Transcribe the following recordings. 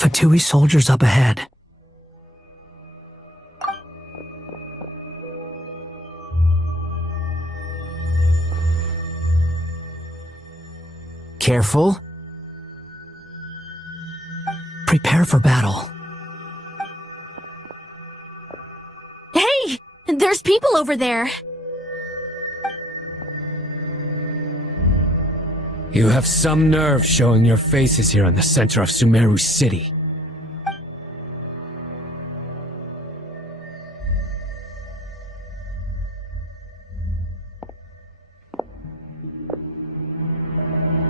Fatui soldiers up ahead. Careful. Prepare for battle. Hey! There's people over there! You have some nerve showing your faces here in the center of Sumeru City.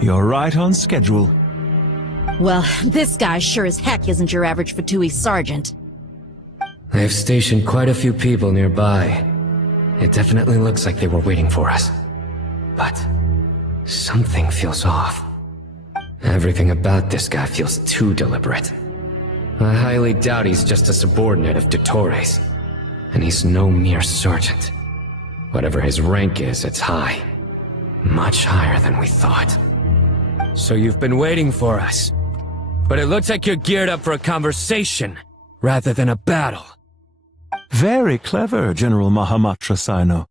You're right on schedule. Well, this guy sure as heck isn't your average Fatui sergeant. They've stationed quite a few people nearby. It definitely looks like they were waiting for us. But something feels off. Everything about this guy feels too deliberate. I highly doubt he's just a subordinate of Dottores. And he's no mere sergeant. Whatever his rank is, it's high. Much higher than we thought. So you've been waiting for us. But it looks like you're geared up for a conversation, rather than a battle. Very clever, General Mahamatra Sino.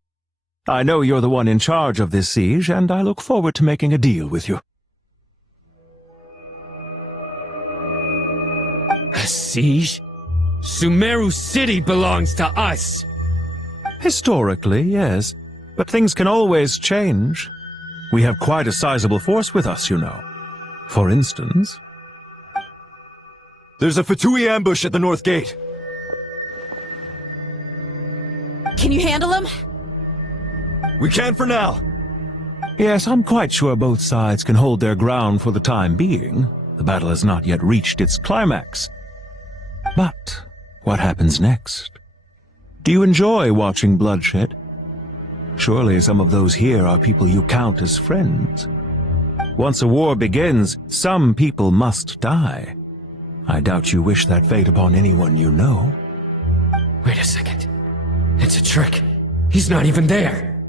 I know you're the one in charge of this siege, and I look forward to making a deal with you. A siege? Sumeru City belongs to us! Historically, yes. But things can always change. We have quite a sizable force with us, you know. For instance... There's a Fatui ambush at the north gate. Can you handle him? We can for now. Yes, I'm quite sure both sides can hold their ground for the time being. The battle has not yet reached its climax. But what happens next? Do you enjoy watching bloodshed? Surely some of those here are people you count as friends. Once a war begins, some people must die. I doubt you wish that fate upon anyone you know. Wait a second. It's a trick. He's not even there.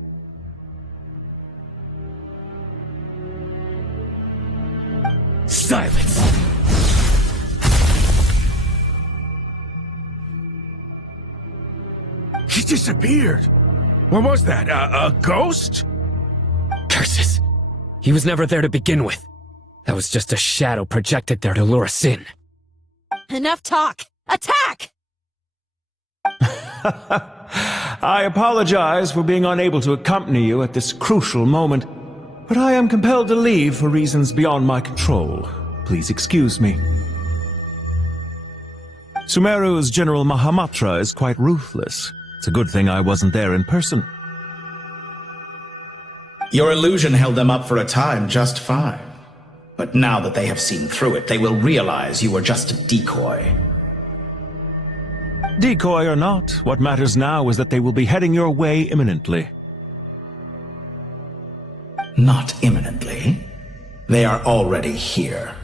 Silence! He disappeared. What was that? A ghost? Curses! He was never there to begin with. That was just a shadow projected there to lure us in. Enough talk! Attack! I apologize for being unable to accompany you at this crucial moment, but I am compelled to leave for reasons beyond my control. Please excuse me. Sumeru's General Mahamatra is quite ruthless. It's a good thing I wasn't there in person. Your illusion held them up for a time just fine. But now that they have seen through it, they will realize you were just a decoy. Decoy or not, what matters now is that they will be heading your way imminently. Not imminently. They are already here.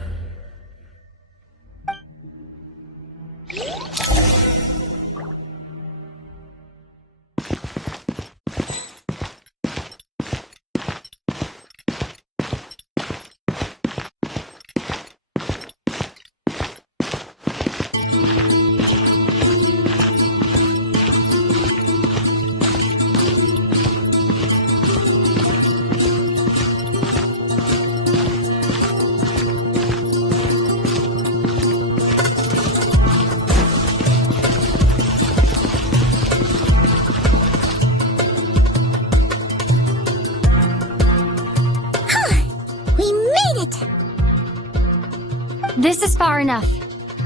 This is far enough.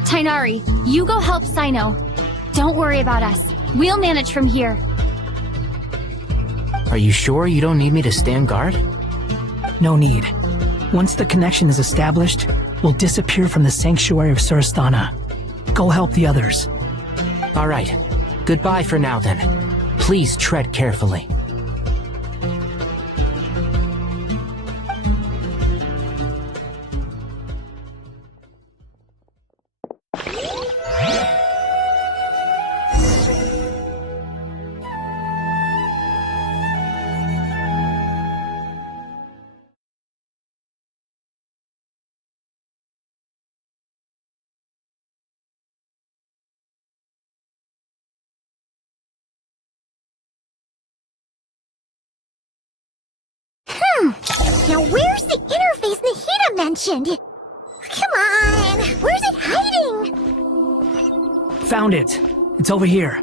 Tainari, you go help Sino. Don't worry about us. We'll manage from here. Are you sure you don't need me to stand guard? No need. Once the connection is established, we'll disappear from the sanctuary of Surasthana. Go help the others. All right. Goodbye for now, then. Please tread carefully. Now where's the interface Nahida mentioned? Come on! Where's it hiding? Found it. It's over here.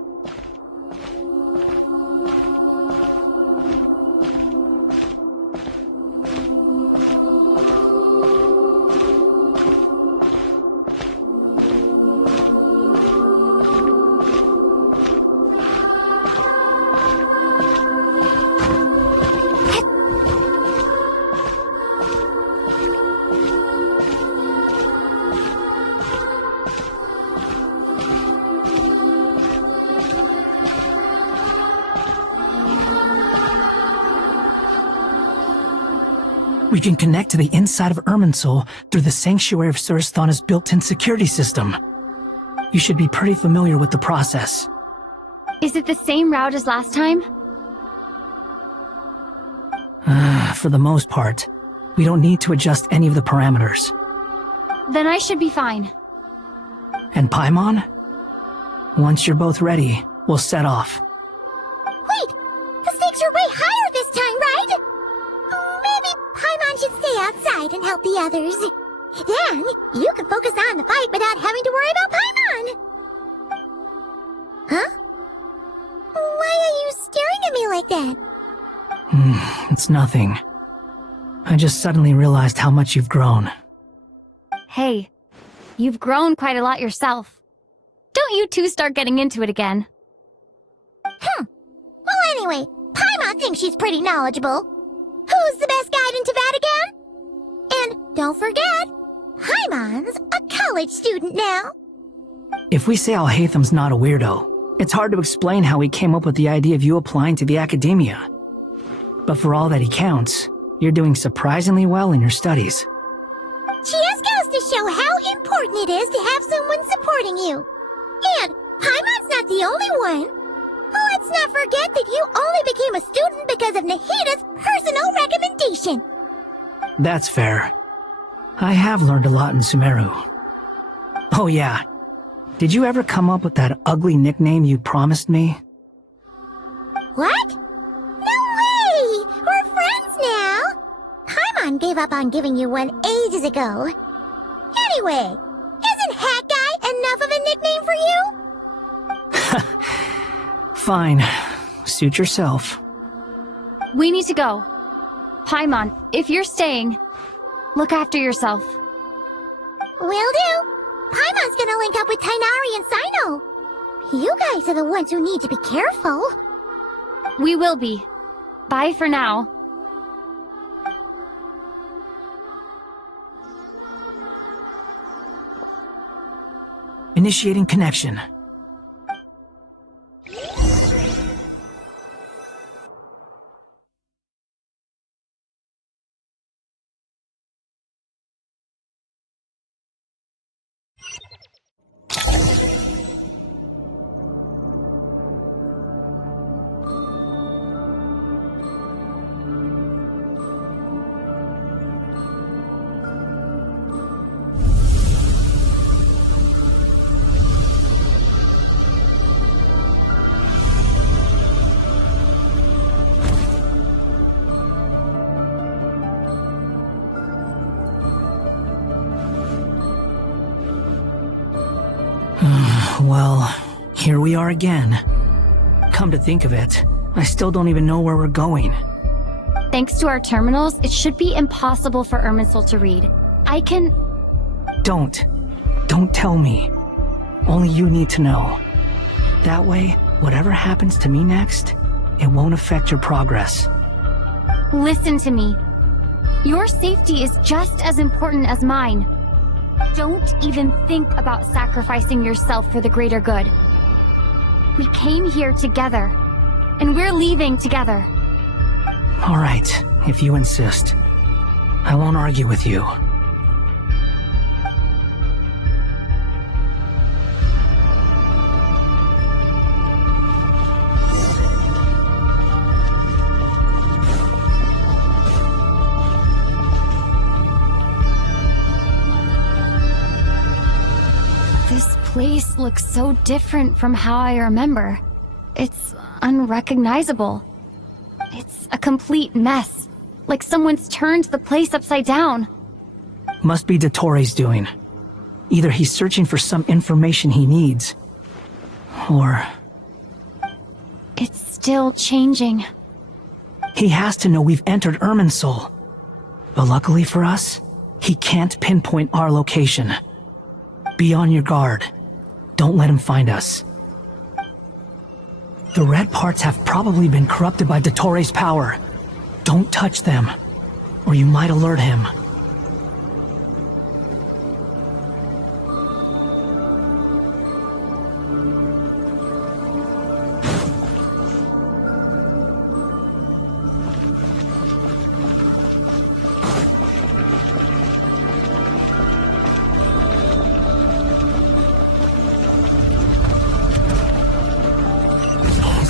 We can connect to the inside of Irminsul through the Sanctuary of Surasthana's built-in security system. You should be pretty familiar with the process. Is it the same route as last time? For the most part, we don't need to adjust any of the parameters. Then I should be fine. And Paimon? Once you're both ready, we'll set off. Wait! The stakes are way higher this time, right? Maybe Paimon should stay outside and help the others. Then, you can focus on the fight without having to worry about Paimon! Huh? Why are you staring at me like that? It's nothing. I just suddenly realized how much you've grown. Hey, you've grown quite a lot yourself. Don't you two start getting into it again. Well, anyway, Paimon thinks she's pretty knowledgeable. Who's the best guide in Tavatigan? And don't forget, Paimon's a college student now. If we say Alhatham's not a weirdo, it's hard to explain how he came up with the idea of you applying to the academia. But for all that he counts, you're doing surprisingly well in your studies. She just goes to show how important it is to have someone supporting you. And Paimon's not the only one. Let's not forget that you only became a student because of Nahida's personal recommendation. That's fair. I have learned a lot in Sumeru. Oh yeah. Did you ever come up with that ugly nickname you promised me? What? No way! We're friends now! Paimon gave up on giving you one ages ago. Anyway, isn't Hat Guy enough of a nickname for you? Fine. Suit yourself. We need to go. Paimon, if you're staying, look after yourself. Will do. Paimon's gonna link up with Tainari and Sino. You guys are the ones who need to be careful. We will be. Bye for now. Initiating connection. Well, here we are again. Come to think of it, I still don't even know where we're going. Thanks to our terminals, it should be impossible for Irminsul to read. I can... Don't tell me. Only you need to know. That way, whatever happens to me next, it won't affect your progress. Listen to me. Your safety is just as important as mine. Don't even think about sacrificing yourself for the greater good. We came here together, and we're leaving together. All right, if you insist. I won't argue with you. This place looks so different from how I remember. It's unrecognizable. It's a complete mess. like someone's turned the place upside down. Must be Dottoro's doing. Either he's searching for some information he needs, or... It's still changing. He has to know we've entered Irminsul. But luckily for us, he can't pinpoint our location. Be on your guard. Don't let him find us. The red parts have probably been corrupted by Dottoro's power. Don't touch them, or you might alert him.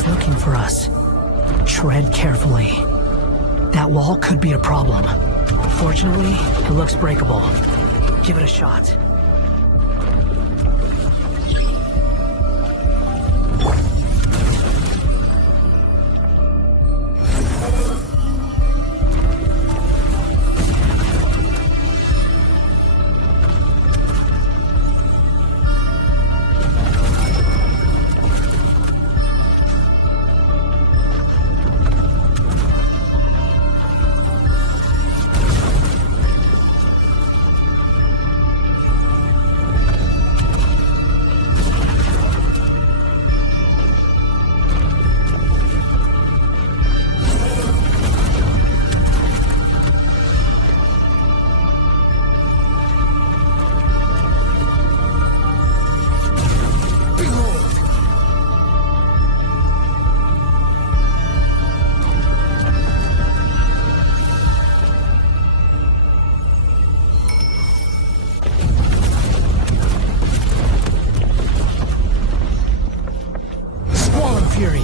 Looking for us. Tread carefully. That wall could be a problem. Fortunately, it looks breakable. Give it a shot. Fury.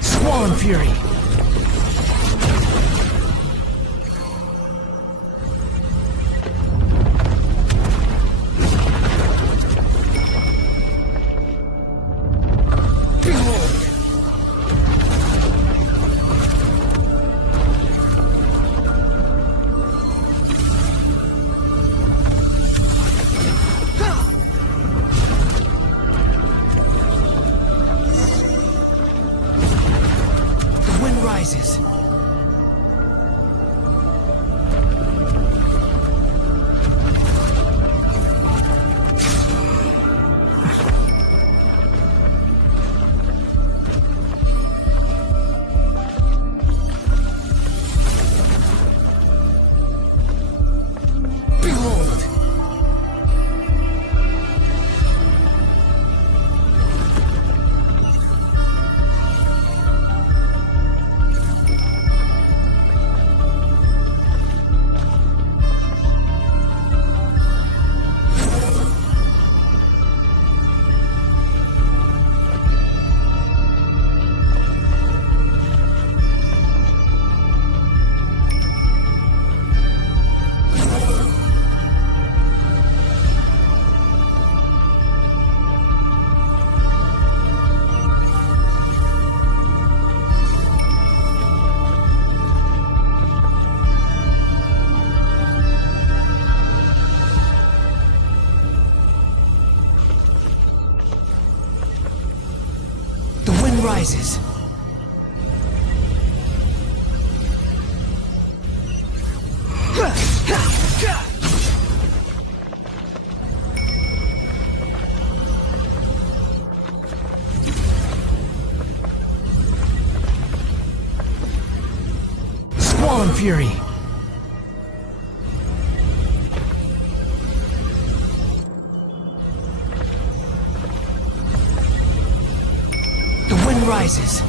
Swarm Fury. Rises. Rises. Swarm Fury. Rises.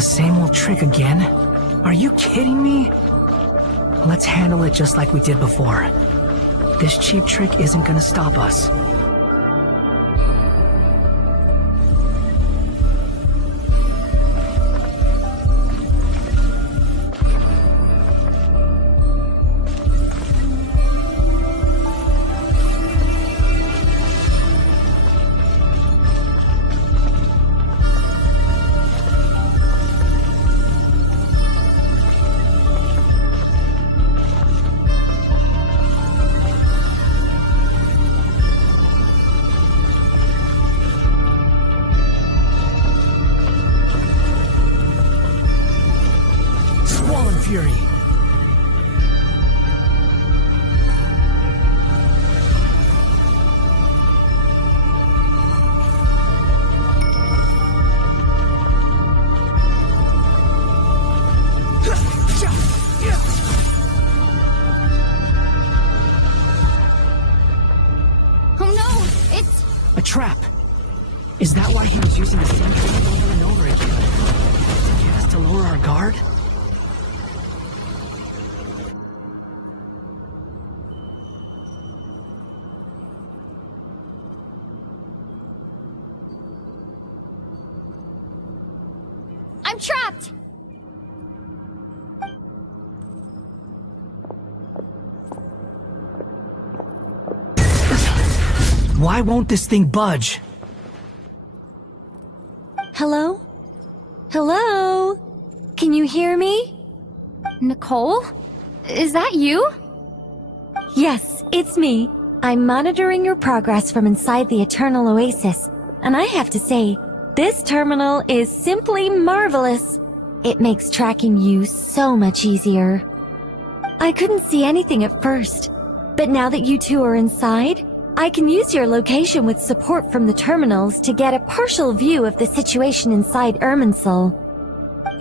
The same old trick again? Are you kidding me? Let's handle it just like we did before. This cheap trick isn't gonna stop us. Fury. Oh no, it's... A trap! Is that why he was using the same trick over and over again? To get us to lower our guard? I'm trapped! Why won't this thing budge? Hello? Hello? Can you hear me? Nicole? Is that you? Yes, it's me. I'm monitoring your progress from inside the Eternal Oasis, and I have to say, this terminal is simply marvelous. It makes tracking you so much easier. I couldn't see anything at first, but now that you two are inside, I can use your location with support from the terminals to get a partial view of the situation inside Irminsul.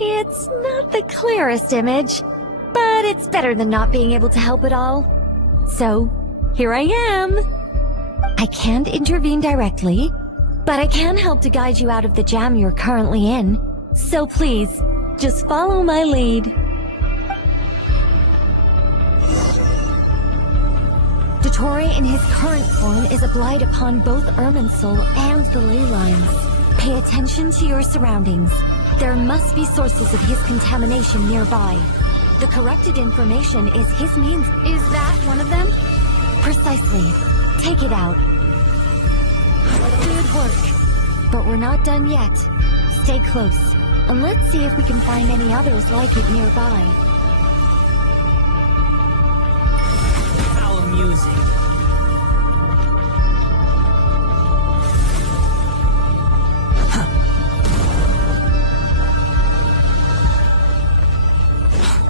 It's not the clearest image, but it's better than not being able to help at all. So, here I am. I can't intervene directly, but I can help to guide you out of the jam you're currently in. So please, just follow my lead. Dottore in his current form is a blight upon both Irminsul and the ley lines. Pay attention to your surroundings. There must be sources of his contamination nearby. The corrupted information is his means. Is that one of them? Precisely. Take it out. Good work. But we're not done yet. Stay close, and let's see if we can find any others like it nearby. How amusing.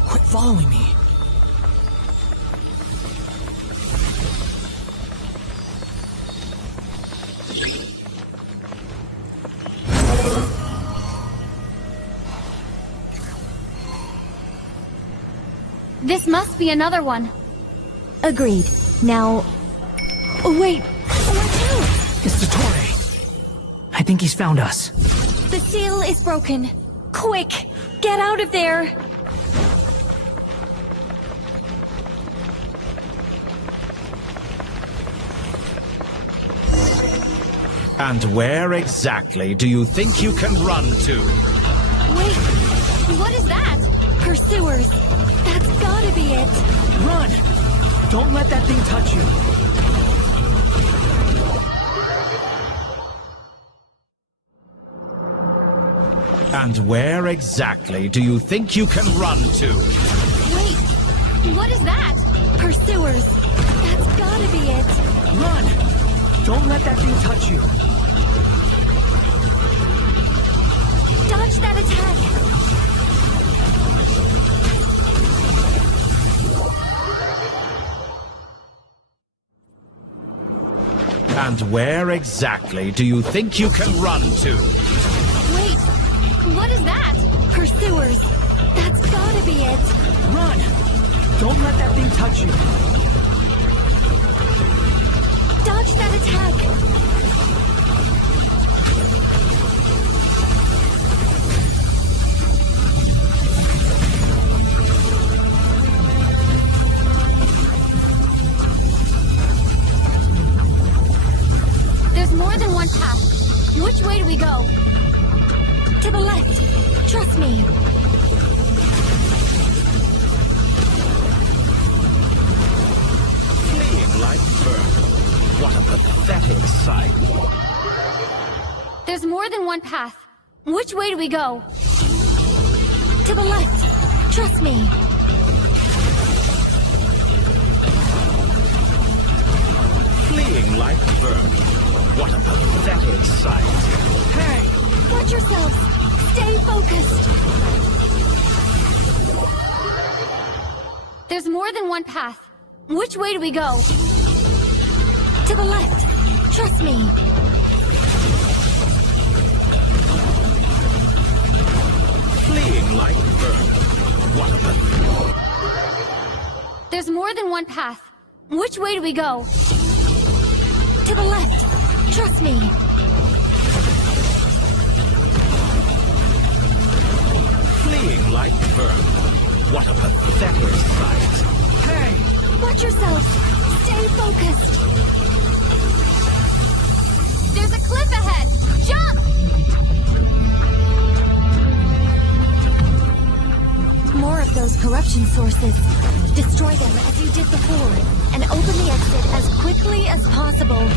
Quit following me. This must be another one. Agreed. Now... Oh, wait! Watch out! It's Dottore. I think he's found us. The seal is broken. Quick! Get out of there! And where exactly do you think you can run to? Wait, what is that? Pursuers! That's gotta be it! Run! Don't let that thing touch you. And where exactly do you think you can run to? Wait, what is that? Pursuers! That's gotta be it! Run! Don't let that thing touch you. Dodge that attack! And where exactly do you think you can run to? Wait, what is that? Pursuers! That's gotta be it! Run! Don't let that thing touch you. Dodge that attack! more than one path. Which way do we go? To the left. Trust me. Fleeing like birds. What a pathetic sight. There's more than one path. Which way do we go? To the left. Trust me. Fleeing like birds. What a pathetic sight. Hey! Watch yourselves. Stay focused. There's more than one path. Which way do we go? To the left. Trust me. Fleeing like birds. What a pathetic. There's more than one path. Which way do we go? To the left. Trust me. Fleeing like birds. What a pathetic sight. Hey! Watch yourselves. Stay focused. There's a cliff ahead! Jump! More of those corruption sources. Destroy them as you did before, and open the exit as quickly as possible.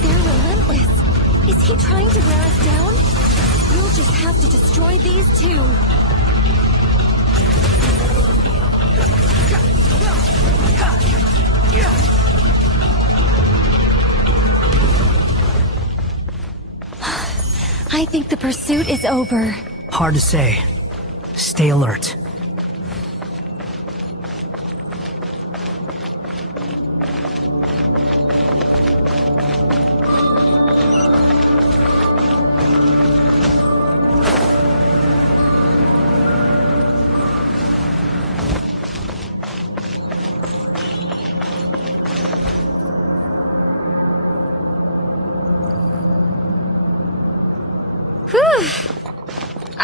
They're relentless. Is he trying to wear us down? We'll just have to destroy these too. I think the pursuit is over. Hard to say. Stay alert.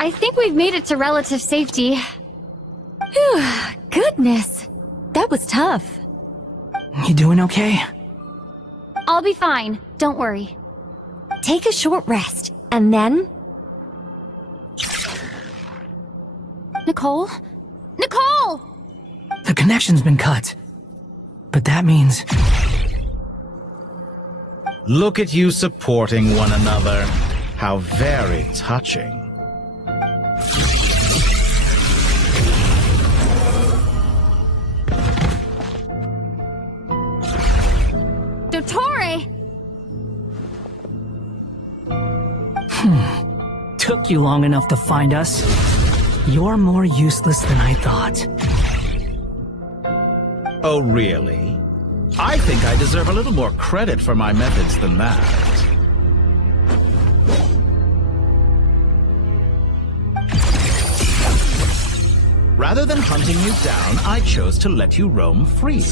I think we've made it to relative safety. Phew, goodness. That was tough. You doing okay? I'll be fine. Don't worry. Take a short rest, and then... Nicole? Nicole! The connection's been cut. But that means... Look at you supporting one another. How very touching. Dottore! Took you long enough to find us. You're more useless than I thought. Oh, really? I think I deserve a little more credit for my methods than that. Rather than hunting you down, I chose to let you roam free.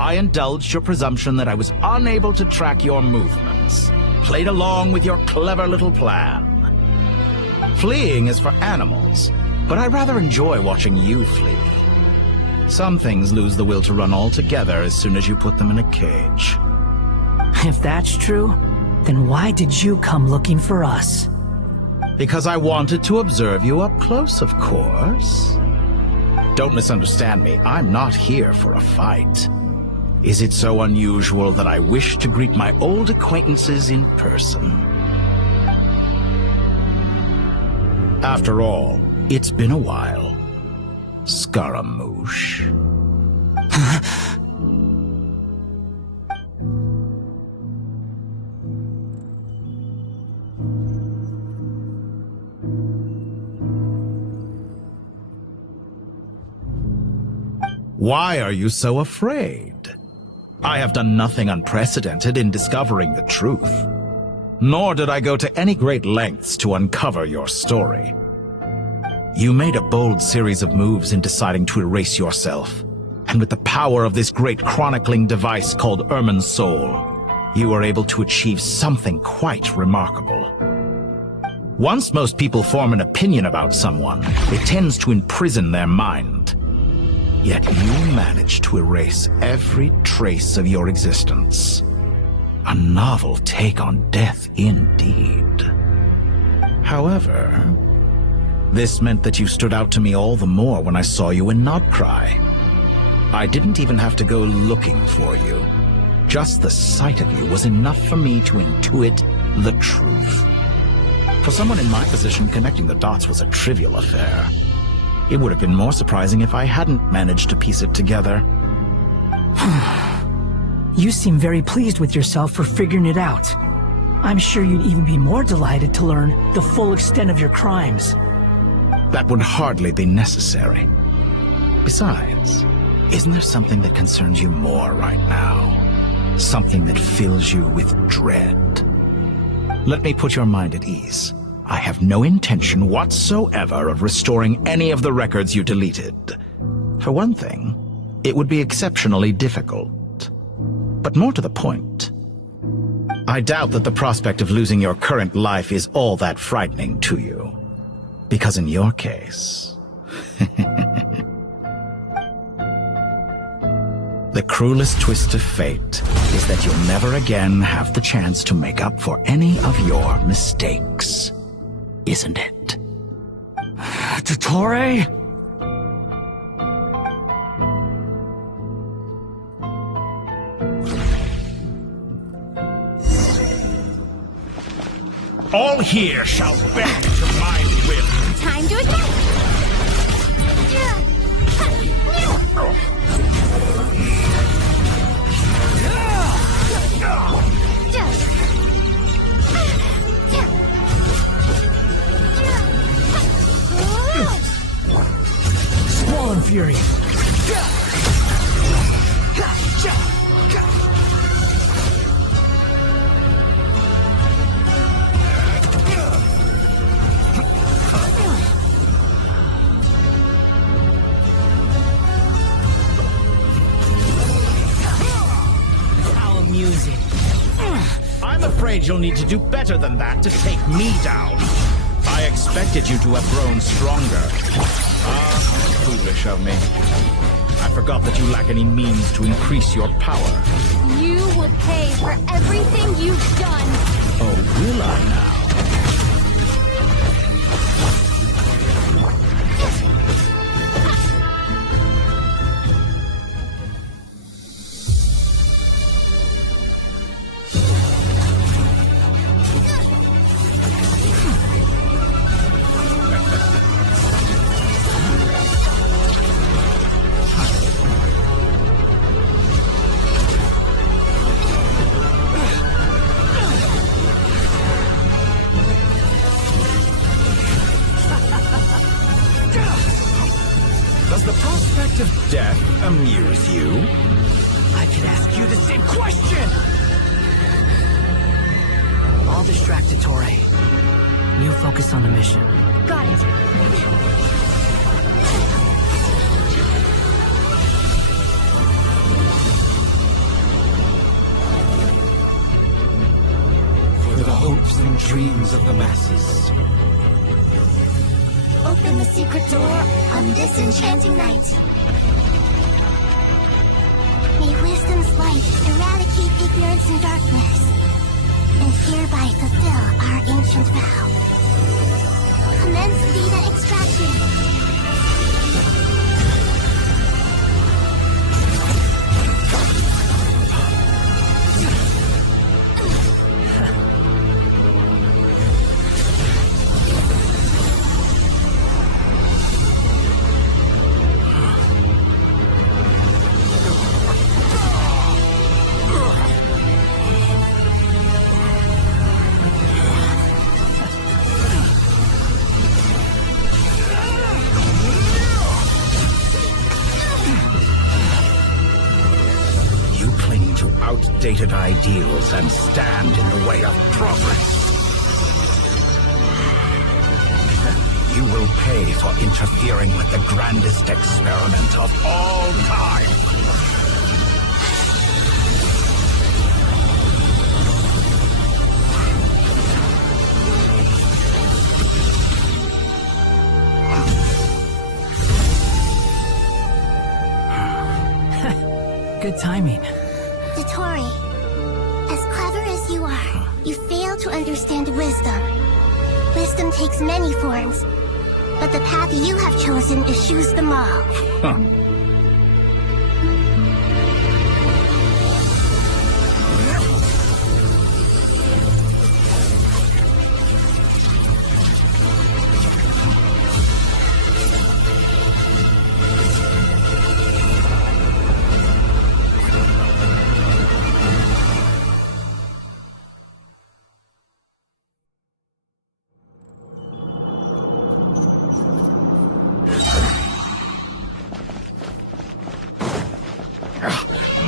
I indulged your presumption that I was unable to track your movements, played along with your clever little plan. Fleeing is for animals, but I rather enjoy watching you flee. Some things lose the will to run altogether as soon as you put them in a cage. If that's true, then why did you come looking for us? Because I wanted to observe you up close, of course. Don't misunderstand me, I'm not here for a fight. Is it so unusual that I wish to greet my old acquaintances in person? After all, it's been a while. Scaramouche. Why are you so afraid? I have done nothing unprecedented in discovering the truth. Nor did I go to any great lengths to uncover your story. You made a bold series of moves in deciding to erase yourself. And with the power of this great chronicling device called Irmin's Soul, you were able to achieve something quite remarkable. Once most people form an opinion about someone, it tends to imprison their mind. Yet you managed to erase every trace of your existence. A novel take on death indeed. However, this meant that you stood out to me all the more when I saw you in Nodcry. I didn't even have to go looking for you. Just the sight of you was enough for me to intuit the truth. For someone in my position, connecting the dots was a trivial affair. It would have been more surprising if I hadn't managed to piece it together. You seem very pleased with yourself for figuring it out. I'm sure you'd even be more delighted to learn the full extent of your crimes. That would hardly be necessary. Besides, isn't there something that concerns you more right now? Something that fills you with dread? Let me put your mind at ease. I have no intention whatsoever of restoring any of the records you deleted. For one thing, it would be exceptionally difficult. But more to the point, I doubt that the prospect of losing your current life is all that frightening to you. Because in your case, the cruelest twist of fate is that you'll never again have the chance to make up for any of your mistakes. Isn't it? Dottore? All here shall bend to my will. Time to attack! Swollen Fury. How amusing. I'm afraid you'll need to do better than that to take me down. I expected you to have grown stronger. Foolish of me. I forgot that you lack any means to increase your power. You will pay for everything you've done. Oh, will I now? Does the prospect of death amuse you? I could ask you the same question! I'll distract Dottore. You focus on the mission. Got it. For the hopes and dreams of the masses. Open the secret door on this enchanting night. May wisdom's light eradicate ignorance and darkness, and hereby fulfill our ancient vow. Commence data extraction. Outdated ideals and stand in the way of progress. You will pay for interfering with the grandest experiment of all time. Good timing. Dottore, as clever as you are, you fail to understand wisdom. Wisdom takes many forms, but the path you have chosen eschews them all. Huh.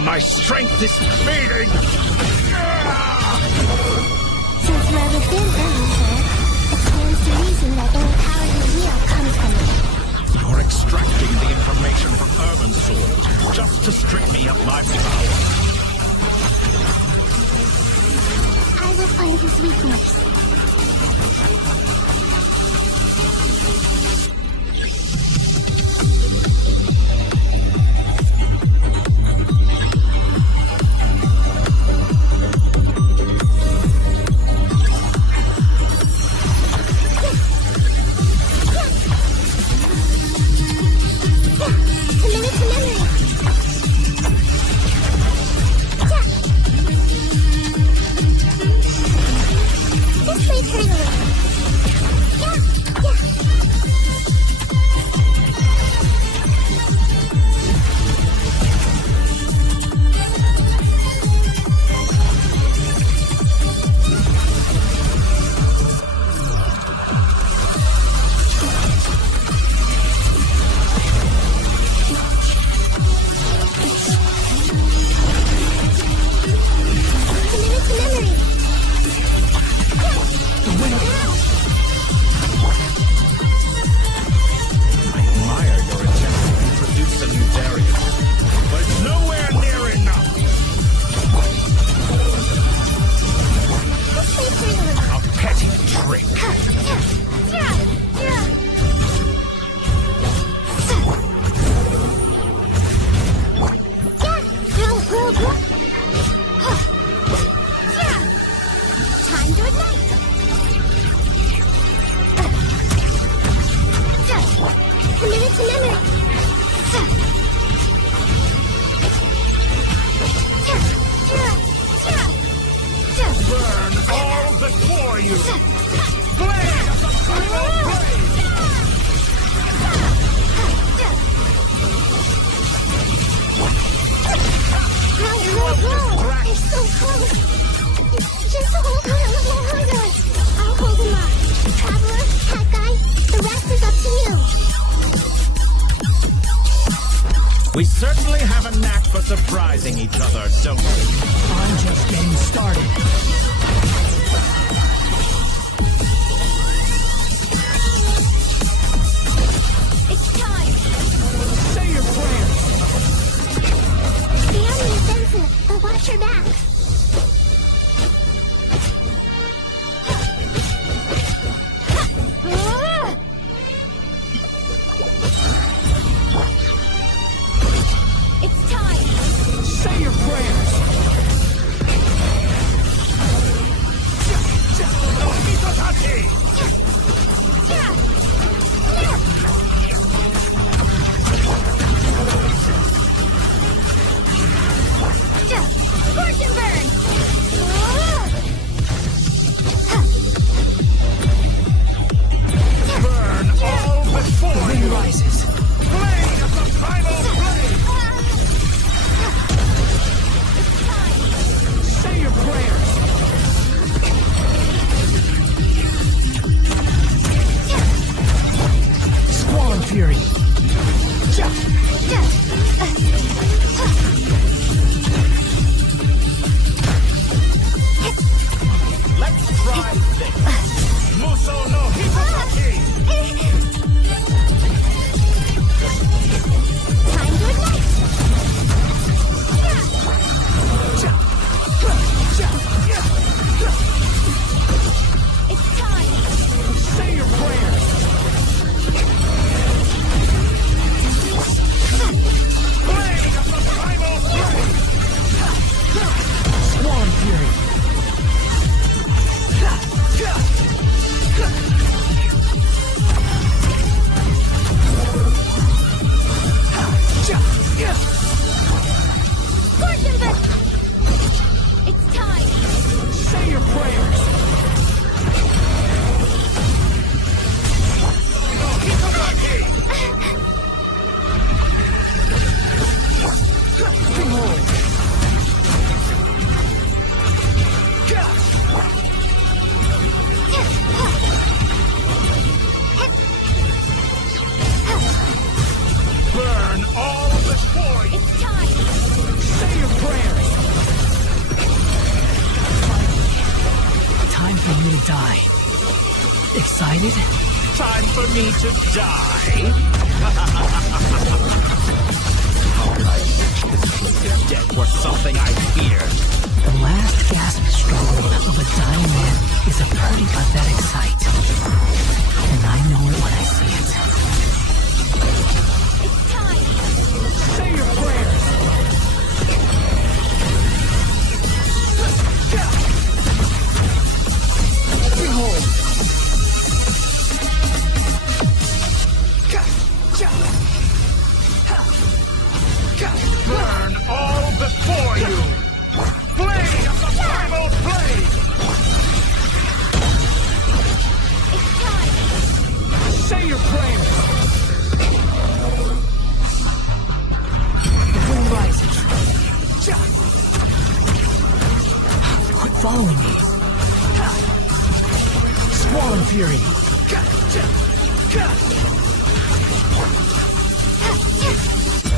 My strength is fading! Since you are within Earth, it stands to reason that any power you wield comes from it. You're extracting the information from Urban Sword just to strip me of my power. I will find his weakness. We certainly have a knack for surprising each other, don't we? I'm just getting started. It's time! Say your prayers! Stay on the offensive, but watch your back. It's time! Say your prayers! Scorch and burn! Burn all before The wind you! rises. Blade of the primal blade! Say your prayers! Squall and Fury! die. Excited? Time for me to die. Alright, this death was something I feared. The last gasp struggle of a dying man is a pretty pathetic sight. And I know it when I see it. It's time! Say your prayers! Behold! Burn all before you! Blade of the primal blade! It's time! Say your prayers! The wind rises. Quit following me. Squall fury.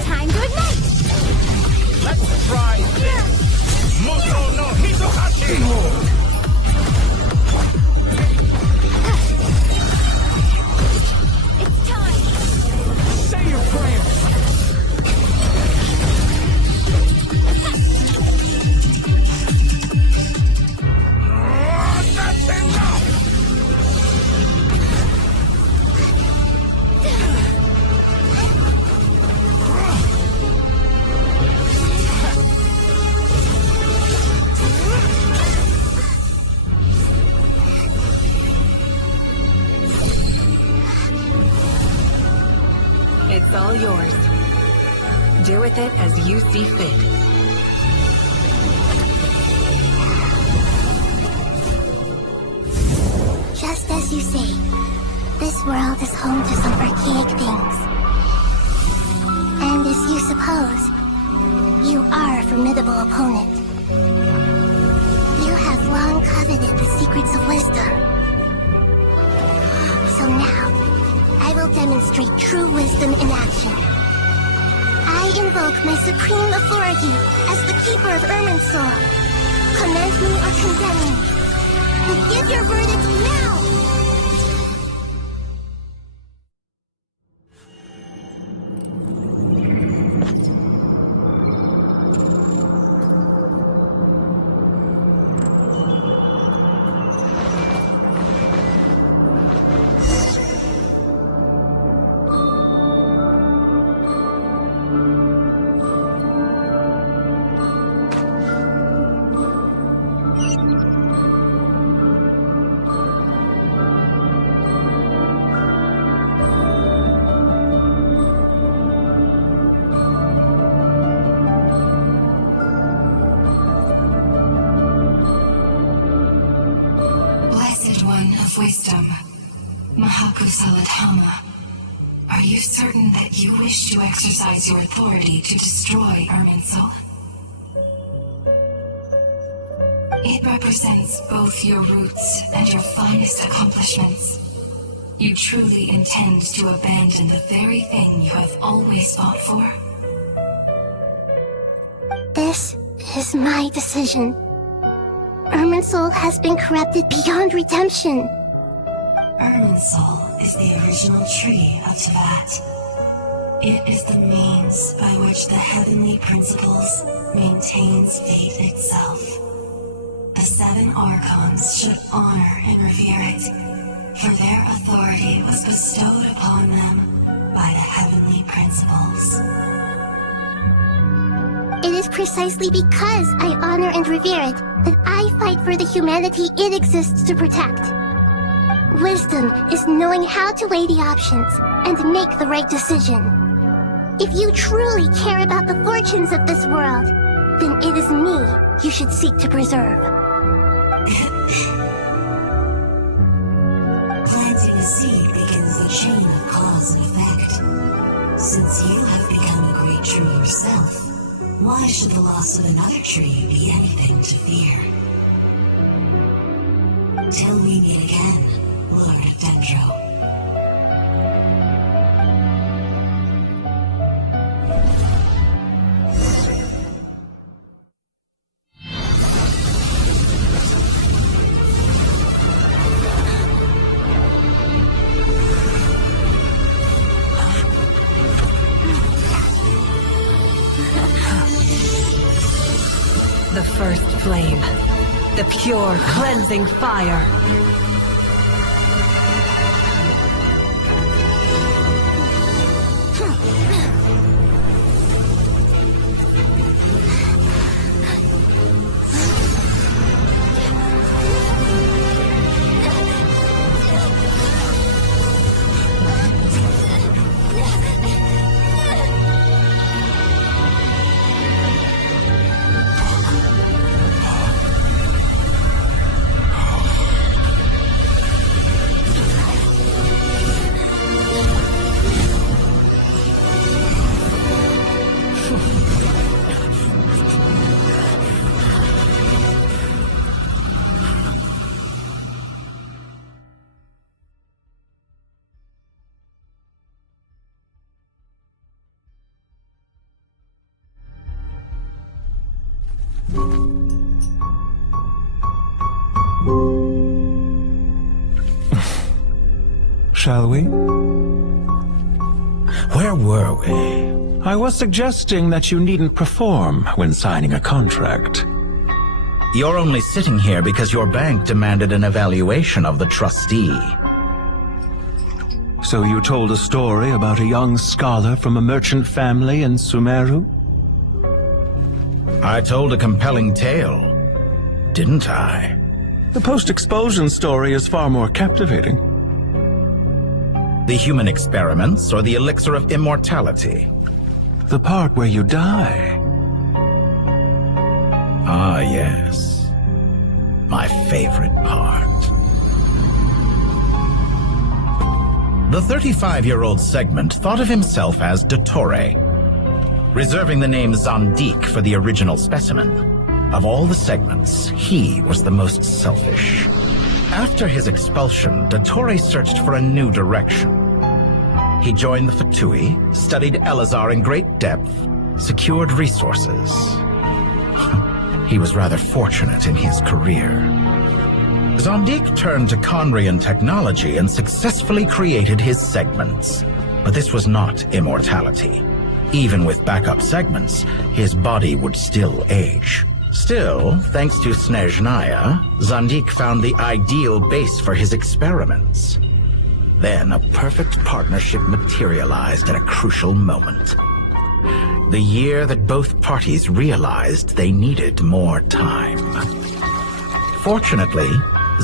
Time to ignite! Let's try this! Muso no Hitohachi! Behold. It's time! Say your prayers! That's enough! It's all yours. Do with it as you see fit. Just as you say, this world is home to some archaic things. And as you suppose, you are a formidable opponent. You have long coveted the secrets of wisdom. So now, I will demonstrate true wisdom in action. I invoke my supreme authority as the keeper of Irminsul. Commend me or condemn me. But give your verdict now! Wisdom, Mahakusaladhama, are you certain that you wish to exercise your authority to destroy Irminsul? It represents both your roots and your finest accomplishments. You truly intend to abandon the very thing you have always fought for? This is my decision. Irminsul has been corrupted beyond redemption. Irminsul is the original tree of Tibet. It is the means by which the heavenly principles maintains faith itself. The 7 Archons should honor and revere it, for their authority was bestowed upon them by the heavenly principles. It is precisely because I honor and revere it that I fight for the humanity it exists to protect. Wisdom is knowing how to weigh the options and make the right decision. If you truly care about the fortunes of this world, then it is me you should seek to preserve. Planting a seed begins a chain of cause and effect. Since you have become a great tree yourself, why should the loss of another tree be anything to fear? Till we meet again, Lord of Dendro. The first flame. The pure, cleansing fire. Shall we? Where were we? I was suggesting that you needn't perform when signing a contract. You're only sitting here because your bank demanded an evaluation of the trustee. So you told a story about a young scholar from a merchant family in Sumeru? I told a compelling tale, didn't I? The post-expulsion story is far more captivating. The human experiments or the elixir of immortality? The part where you die. Ah, yes. My favorite part. The 35-year-old segment thought of himself as Dottore, reserving the name Zondique for the original specimen. Of all the segments, he was the most selfish. After his expulsion, Dottore searched for a new direction. He joined the Fatui, studied Elazar in great depth, secured resources. He was rather fortunate in his career. Zondique turned to Conrian technology and successfully created his segments. But this was not immortality. Even with backup segments, his body would still age. Still, thanks to Snezhnaya, Zondique found the ideal base for his experiments. Then a perfect partnership materialized at a crucial moment. The year that both parties realized they needed more time. Fortunately,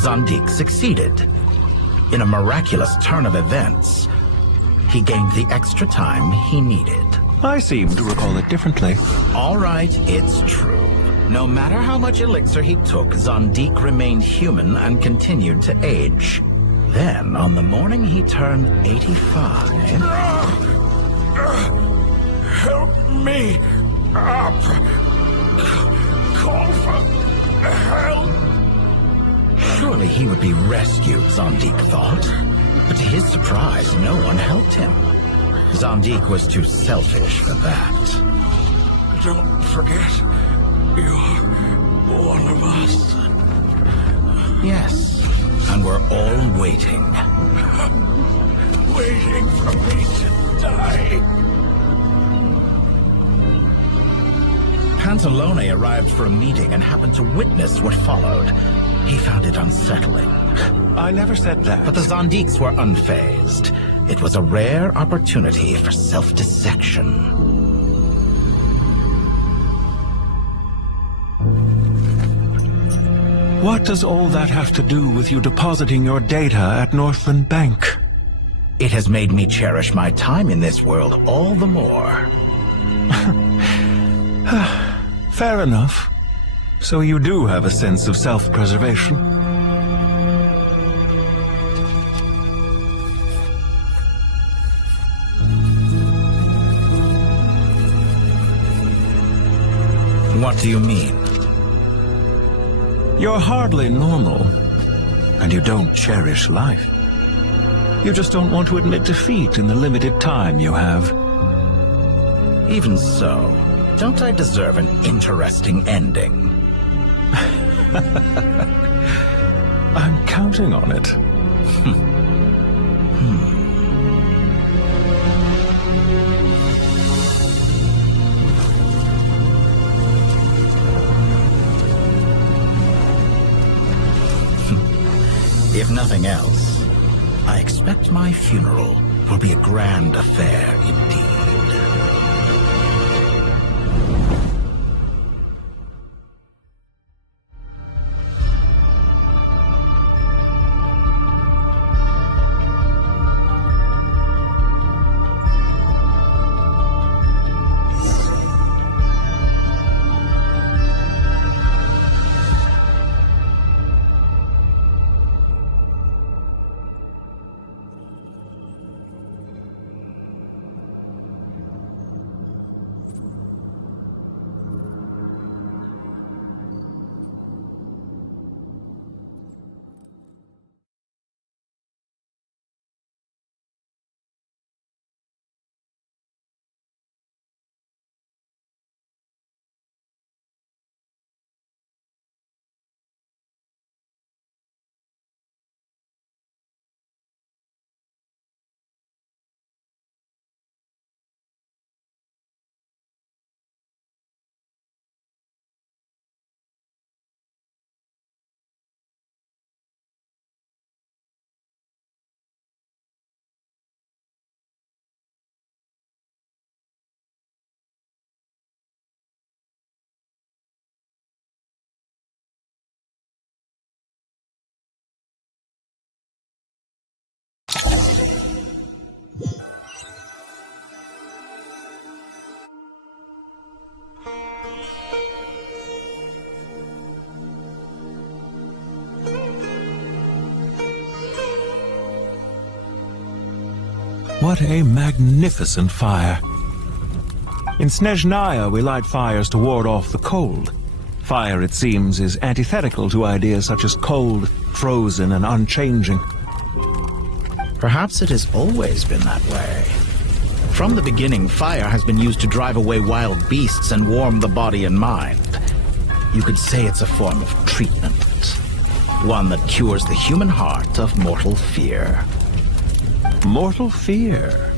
Zondique succeeded. In a miraculous turn of events, he gained the extra time he needed. I seem to recall it differently. All right, it's true. No matter how much elixir he took, Zondique remained human and continued to age. Then, on the morning he turned 85... Help me up! Call for help! Surely he would be rescued, Zondique thought. But to his surprise, no one helped him. Zondique was too selfish for that. Don't forget, you're one of us. Yes, and we're all waiting. Waiting for me to die. Pantalone arrived for a meeting and happened to witness what followed. He found it unsettling. I never said that. But the Zondiques were unfazed. It was a rare opportunity for self-dissection. What does all that have to do with you depositing your data at Northland Bank? It has made me cherish my time in this world all the more. Fair enough. So you do have a sense of self-preservation. What do you mean? You're hardly normal, and you don't cherish life. You just don't want to admit defeat in the limited time you have. Even so, don't I deserve an interesting ending? I'm counting on it. If nothing else, I expect my funeral will be a grand affair indeed. What a magnificent fire! In Snezhnaya, we light fires to ward off the cold. Fire, it seems, is antithetical to ideas such as cold, frozen, and unchanging. Perhaps it has always been that way. From the beginning, fire has been used to drive away wild beasts and warm the body and mind. You could say it's a form of treatment. One that cures the human heart of mortal fear. Mortal fear?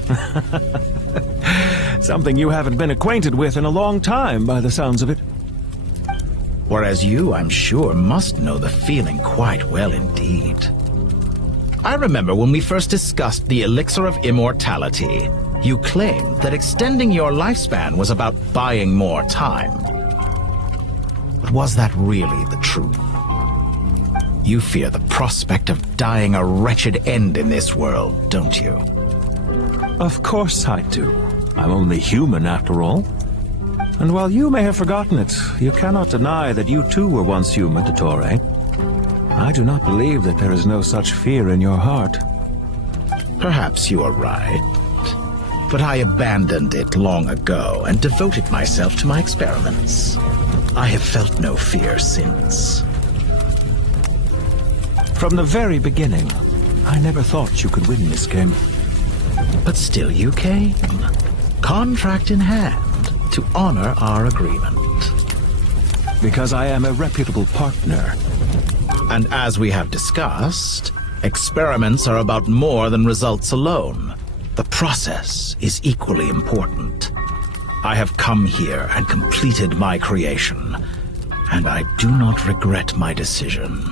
Something you haven't been acquainted with in a long time, by the sounds of it. Whereas you, I'm sure, must know the feeling quite well indeed. I remember when we first discussed the elixir of immortality, you claimed that extending your lifespan was about buying more time. But was that really the truth? You fear the prospect of dying a wretched end in this world, don't you? Of course I do. I'm only human, after all. And while you may have forgotten it, you cannot deny that you too were once human, Dottore. I do not believe that there is no such fear in your heart. Perhaps you are right. But I abandoned it long ago and devoted myself to my experiments. I have felt no fear since. From the very beginning, I never thought you could win this game. But still you came, contract in hand, to honor our agreement. Because I am a reputable partner. And as we have discussed, experiments are about more than results alone. The process is equally important. I have come here and completed my creation, and I do not regret my decision.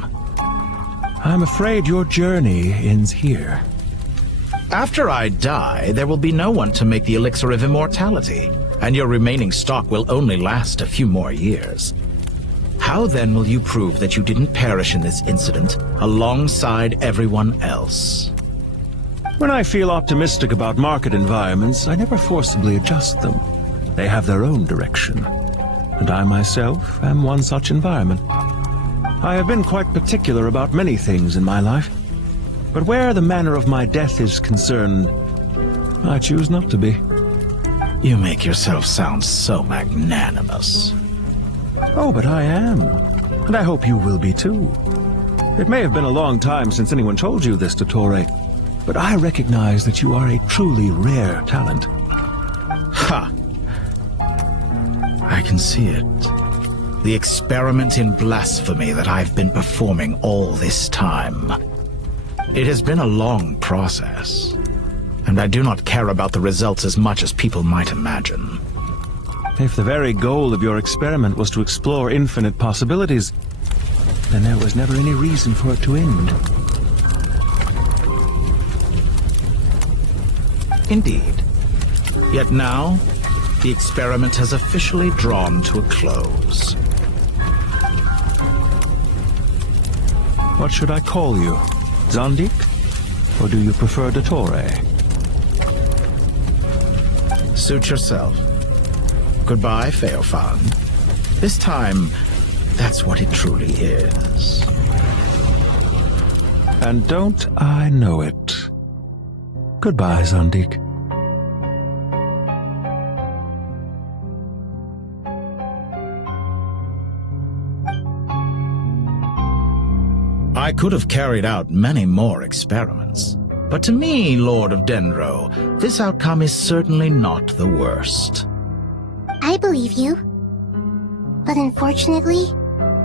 I'm afraid your journey ends here. After I die, there will be no one to make the elixir of immortality, and your remaining stock will only last a few more years. How then will you prove that you didn't perish in this incident alongside everyone else? When I feel optimistic about market environments, I never forcibly adjust them. They have their own direction, and I myself am one such environment. I have been quite particular about many things in my life, but where the manner of my death is concerned, I choose not to be. You make yourself sound so magnanimous. Oh, but I am, and I hope you will be too. It may have been a long time since anyone told you this, Dottore, but I recognize that you are a truly rare talent. Ha! I can see it. The experiment in blasphemy that I've been performing all this time. It has been a long process, and I do not care about the results as much as people might imagine. If the very goal of your experiment was to explore infinite possibilities, then there was never any reason for it to end. Indeed. Yet now, the experiment has officially drawn to a close. What should I call you? Zandik? Or do you prefer Dottore? Suit yourself. Goodbye, Feofan. This time, that's what it truly is. And don't I know it? Goodbye, Zandik. I could have carried out many more experiments, but to me, Lord of Dendro, this outcome is certainly not the worst. I believe you. But unfortunately,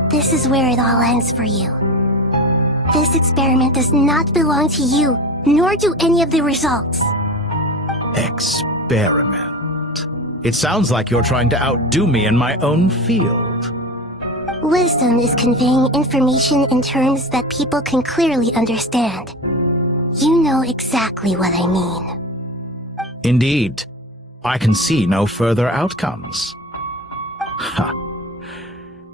this is where it all ends for you. This experiment does not belong to you, nor do any of the results. Experiment? It sounds like you're trying to outdo me in my own field. Wisdom is conveying information in terms that people can clearly understand. You know exactly what I mean. Indeed. I can see no further outcomes. Ha!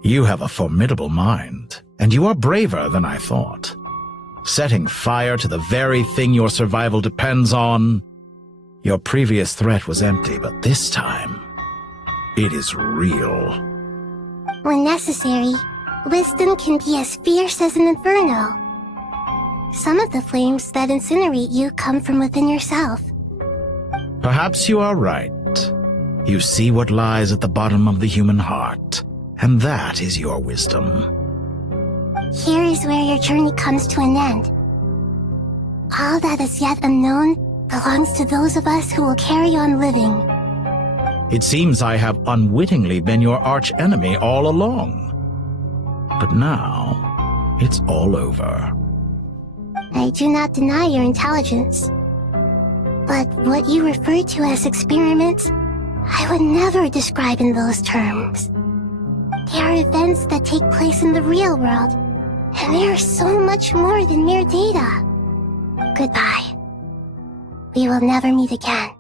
You have a formidable mind, and you are braver than I thought. Setting fire to the very thing your survival depends on. Your previous threat was empty, but this time, it is real. When necessary, wisdom can be as fierce as an inferno. Some of the flames that incinerate you come from within yourself. Perhaps you are right. You see what lies at the bottom of the human heart, and that is your wisdom. Here is where your journey comes to an end. All that is yet unknown belongs to those of us who will carry on living. It seems I have unwittingly been your arch-enemy all along. But now, it's all over. I do not deny your intelligence. But what you refer to as experiments, I would never describe in those terms. They are events that take place in the real world, and they are so much more than mere data. Goodbye. We will never meet again.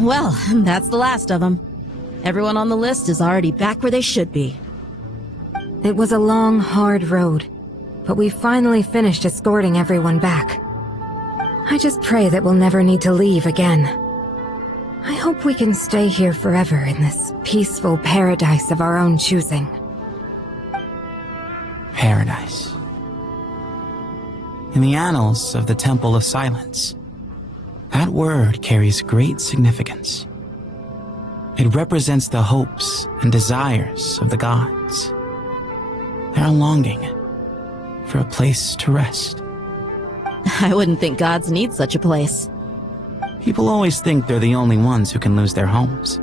Well, that's the last of them. Everyone on the list is already back where they should be. It was a long, hard road, but we finally finished escorting everyone back. I just pray that we'll never need to leave again. I hope we can stay here forever in this peaceful paradise of our own choosing. Paradise. In the annals of the Temple of Silence, that word carries great significance. It represents the hopes and desires of the gods. Their longing for a place to rest. I wouldn't think gods need such a place. People always think they're the only ones who can lose their homes.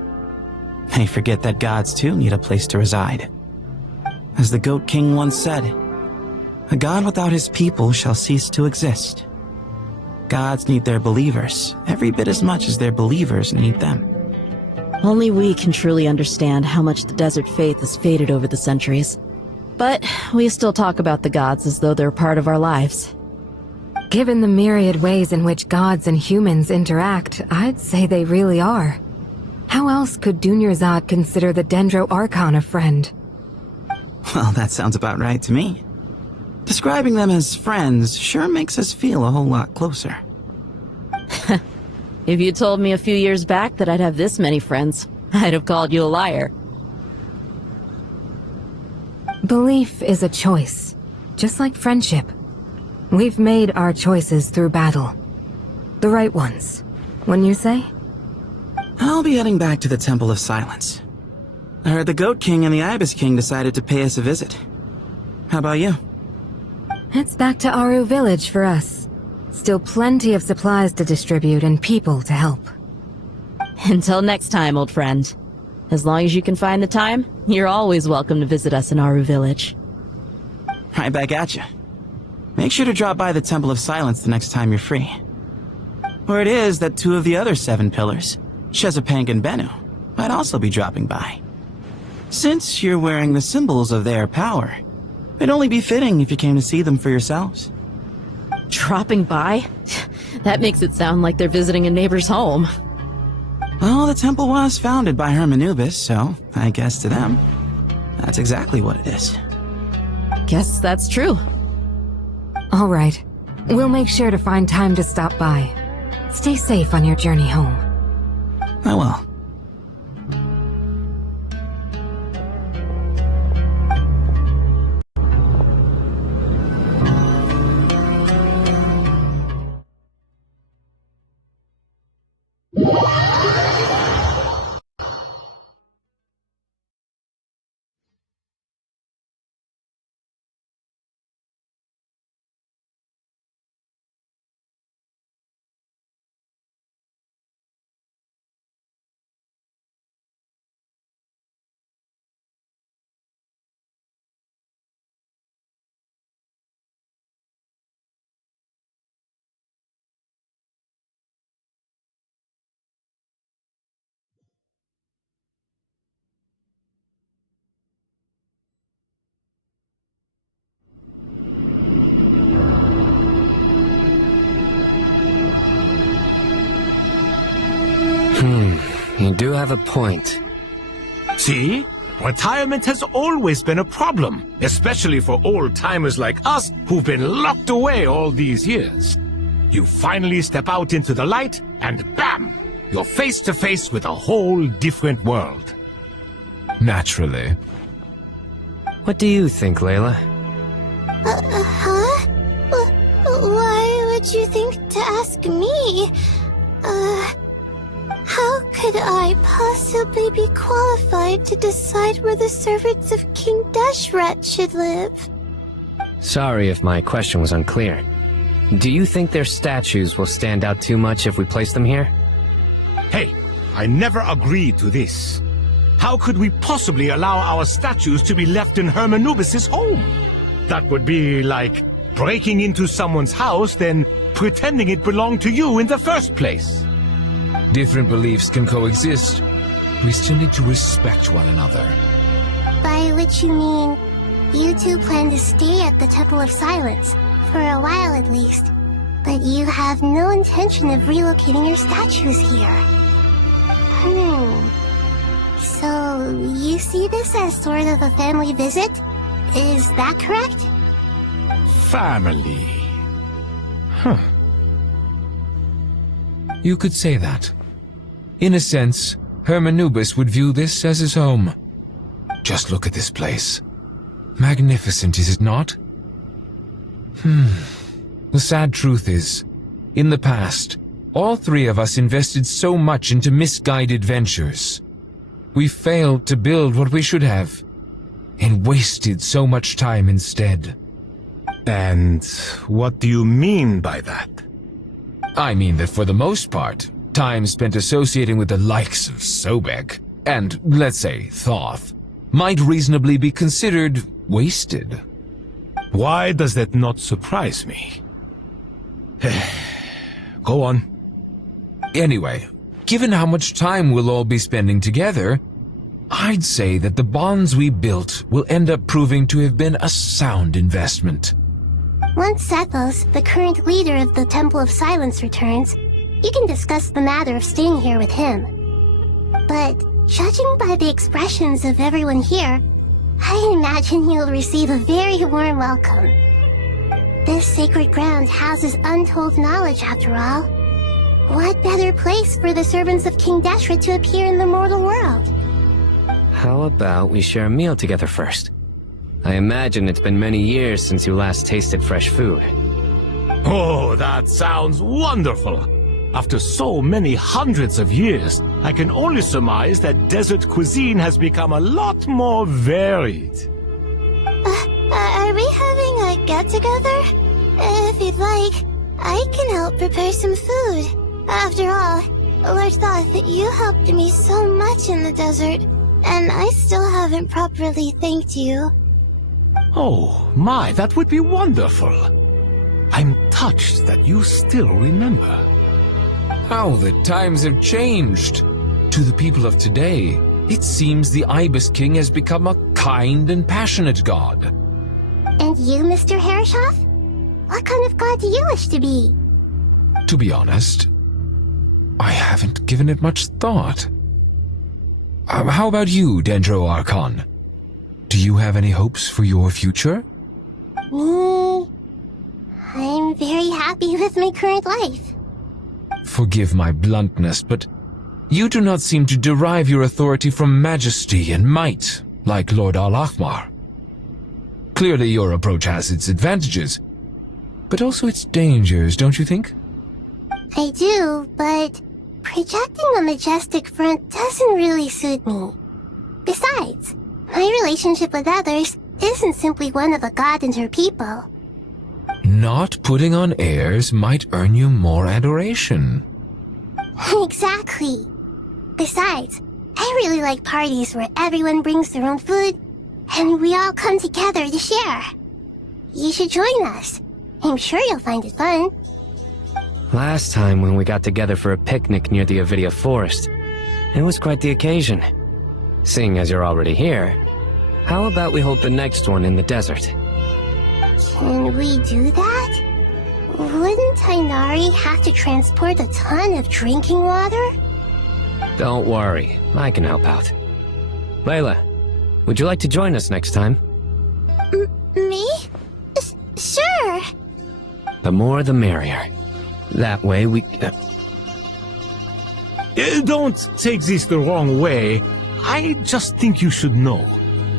They forget that gods too need a place to reside. As the Goat King once said, "A god without his people shall cease to exist." Gods need their believers every bit as much as their believers need them. Only we can truly understand how much the desert faith has faded over the centuries. But we still talk about the gods as though they're part of our lives. Given the myriad ways in which gods and humans interact, I'd say they really are. How else could Dunyarzad consider the Dendro Archon a friend? Well, that sounds about right to me. Describing them as friends sure makes us feel a whole lot closer. If you told me a few years back that I'd have this many friends, I'd have called you a liar. Belief is a choice, just like friendship. We've made our choices through battle. The right ones, wouldn't you say? I'll be heading back to the Temple of Silence. I heard the Goat King and the Ibis King decided to pay us a visit. How about you? It's back to Aru Village for us. Still plenty of supplies to distribute and people to help. Until next time, old friend. As long as you can find the time, you're always welcome to visit us in Aru Village. Right back at you. Make sure to drop by the Temple of Silence the next time you're free. Word is that 2 of the other 7 pillars, Chesapank and Bennu, might also be dropping by. Since you're wearing the symbols of their power, it'd only be fitting if you came to see them for yourselves. Dropping by? That makes it sound like they're visiting a neighbor's home. Well, the temple was founded by Hermanubis, so I guess to them, that's exactly what it is. Guess that's true. All right. We'll make sure to find time to stop by. Stay safe on your journey home. I will. You do have a point. See? Retirement has always been a problem, especially for old-timers like us who've been locked away all these years. You finally step out into the light, and bam! You're face to face with a whole different world. Naturally. What do you think, Layla? Huh? Why would you think to ask me? How could I possibly be qualified to decide where the servants of King Deshret should live? Sorry if my question was unclear. Do you think their statues will stand out too much if we place them here? Hey, I never agreed to this. How could we possibly allow our statues to be left in Hermanubis' home? That would be like breaking into someone's house, then pretending it belonged to you in the first place. Different beliefs can coexist. We still need to respect one another. By which you mean, you two plan to stay at the Temple of Silence, for a while at least. But you have no intention of relocating your statues here. So, you see this as sort of a family visit? Is that correct? Family. You could say that. In a sense, Hermanubis would view this as his home. Just look at this place. Magnificent, is it not? The sad truth is, in the past, all 3 of us invested so much into misguided ventures. We failed to build what we should have, and wasted so much time instead. And what do you mean by that? I mean that for the most part, time spent associating with the likes of Sobek and, let's say, Thoth, might reasonably be considered wasted. Why does that not surprise me? Go on. Anyway, given how much time we'll all be spending together, I'd say that the bonds we built will end up proving to have been a sound investment. Once Sethos, the current leader of the Temple of Silence, returns, you can discuss the matter of staying here with him. But judging by the expressions of everyone here, I imagine you'll receive a very warm welcome. This sacred ground houses untold knowledge, after all. What better place for the servants of King Deshret to appear in the mortal world? How about we share a meal together first? I imagine it's been many years since you last tasted fresh food. Oh, that sounds wonderful! After so many hundreds of years, I can only surmise that desert cuisine has become a lot more varied. Are we having a get-together? If you'd like, I can help prepare some food. After all, Lord Thoth, you helped me so much in the desert, and I still haven't properly thanked you. Oh, my, that would be wonderful. I'm touched that you still remember. How the times have changed. To the people of today, it seems the Ibis King has become a kind and passionate god. And you, Mr. Herreshoff? What kind of god do you wish to be? To be honest, I haven't given it much thought. How about you, Dendro Archon? Do you have any hopes for your future? Me? I'm very happy with my current life. Forgive my bluntness, but you do not seem to derive your authority from majesty and might, like Lord Al-Ahmar. Clearly your approach has its advantages, but also its dangers, don't you think? I do, but projecting a majestic front doesn't really suit me. Besides, my relationship with others isn't simply one of a god and her people. Not putting on airs might earn you more adoration. Exactly. Besides, I really like parties where everyone brings their own food, and we all come together to share. You should join us. I'm sure you'll find it fun. Last time when we got together for a picnic near the Avidia Forest, it was quite the occasion. Seeing as you're already here, how about we hold the next one in the desert? Can we do that? Wouldn't Tainari have to transport a ton of drinking water? Don't worry, I can help out. Layla, would you like to join us next time? Me? Sure. The more the merrier. That way we... Don't take this the wrong way. I just think you should know.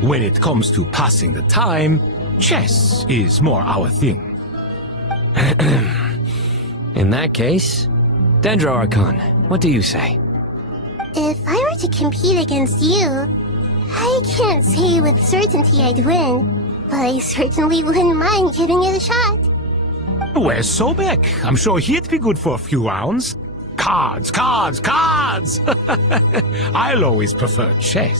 When it comes to passing the time, chess is more our thing. In that case, Dendro Archon, what do you say? If I were to compete against you, I can't say with certainty I'd win, but I certainly wouldn't mind giving it a shot. Where's Sobek? I'm sure he'd be good for a few rounds. Cards, cards, cards! I'll always prefer chess.